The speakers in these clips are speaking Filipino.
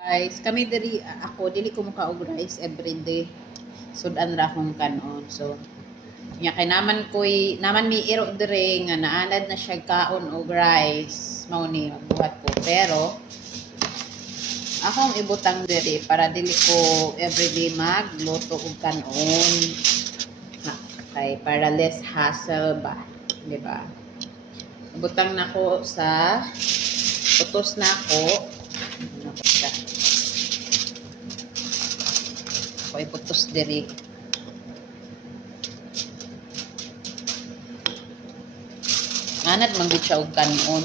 Guys, kami diri ako dili ko mukaog rice everyday. Sudan ra akong kanon. So, nya kay naman mi iro dire nga naanad na siya kaon og rice. Mao ni magbuhat ko. Pero akong ibutang diri para dili ko everyday magluto og kanon. Kay para less hassle ba, di ba? Ibutang nako sa utos nako. Nako siya. Ako iputos diri. Anad man gid siya og kanon.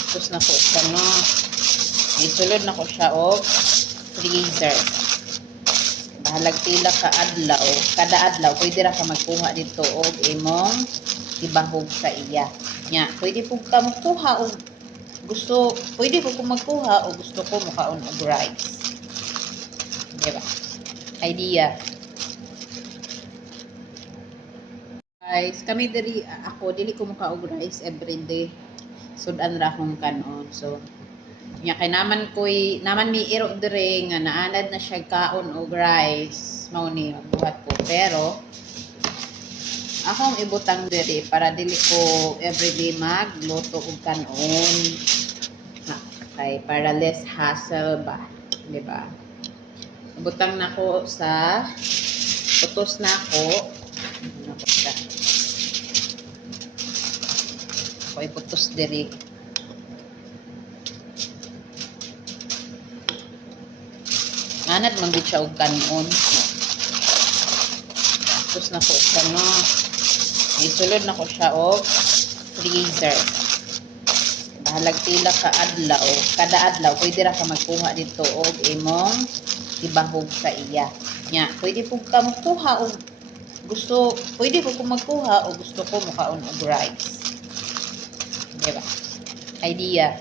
Iputos nako sa no. Isulod nako siya og freezer. Bahalag pila ka adlaw, kada adlaw pwede ra ka magkuha dito og imong ibahog sa iya. Nya, pwede po ka magkuha og pwede po ko magkuha o gusto ko mukaon og rice. Diba? Idea. Guys, kami diri ako dili ko mukaog rice everyday. Sudan ra akong kanon. So, nya kay naman mi iro dire nga naanad na siya kaon og rice. Mao ni magbuhat ko. Pero akong ibutang diri para dili ko everyday magluto og kanon. Kay para less hassle ba, di ba? Ibutang nako sa utos nako. Nako siya. Ako iputos diri. Anad man gid siya og kanon. Tapos na ko siya no. Isulod na ko siya og freezer. Bahalag pila ka adlaw, kada adlaw pwede ra ka magkuha dito og imong ibahog sa iya. Nya, pwede po ka magkuha og pwede po ko magkuha o gusto ko mukaon og rice. Diba? Idea.